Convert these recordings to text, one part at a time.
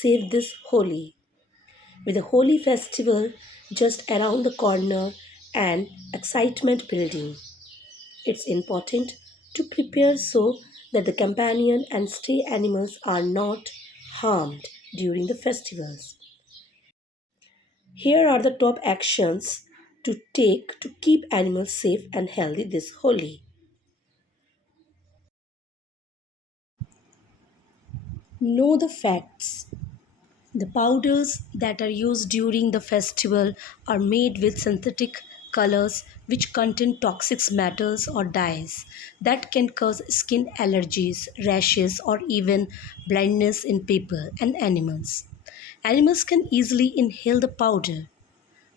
save this Holi. With the Holi festival just around the corner and excitement building, it's important to prepare so that the companion and stray animals are not harmed during the festivals. Here are the top actions to take to keep animals safe and healthy this Holi. Know the facts. The powders that are used during the festival are made with synthetic colors which contain toxic metals or dyes that can cause skin allergies, rashes, or even blindness in people and animals. Animals can easily inhale the powder,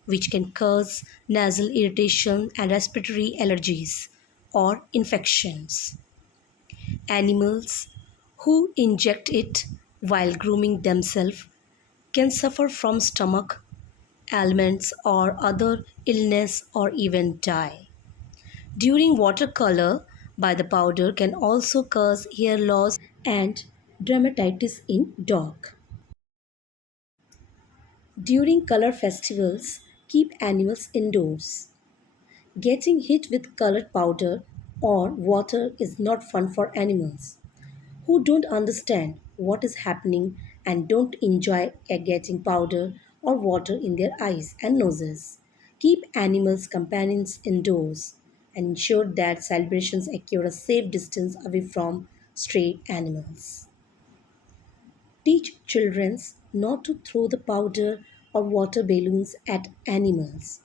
which can cause nasal irritation and respiratory allergies or infections. Animals who inject it while grooming themselves can suffer from stomach ailments or other illness or even die. During watercolor by the powder can also cause hair loss and dermatitis in dog. During color festivals, keep animals indoors. Getting hit with colored powder or water is not fun for animals who don't understand what is happening and don't enjoy getting powder or water in their eyes and noses. Keep animals' companions indoors and ensure that celebrations occur a safe distance away from stray animals. Teach children not to throw the powder or water balloons at animals.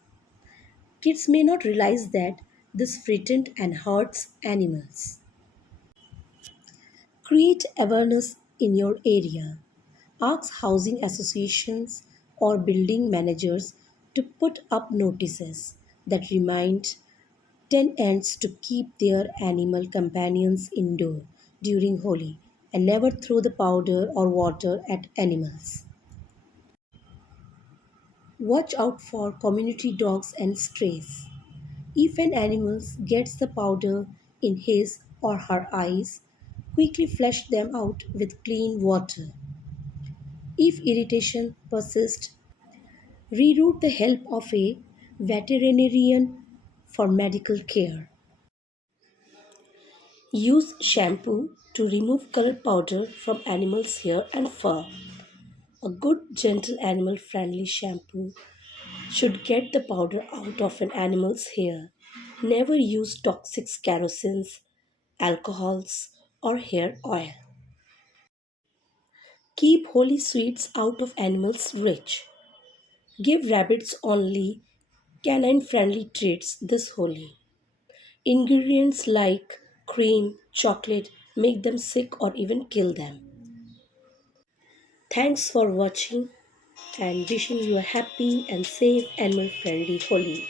Kids may not realize that this frightens and hurts animals. Create awareness in your area. Ask housing associations or building managers to put up notices that remind tenants to keep their animal companions indoor during Holi and never throw the powder or water at animals. Watch out for community dogs and strays. If an animal gets the powder in his or her eyes, quickly flush them out with clean water. If irritation persists, reroute the help of a veterinarian for medical care. Use shampoo to remove colored powder from animals' hair and fur. A good, gentle, animal friendly shampoo should get the powder out of an animal's hair. Never use toxic kerosene, alcohols, or hair oil. Keep holy sweets out of animals' reach. Give rabbits only canine friendly treats this Holi. Ingredients like cream, chocolate make them sick or even kill them. Thanks for watching and wishing you a happy and safe animal friendly Holi.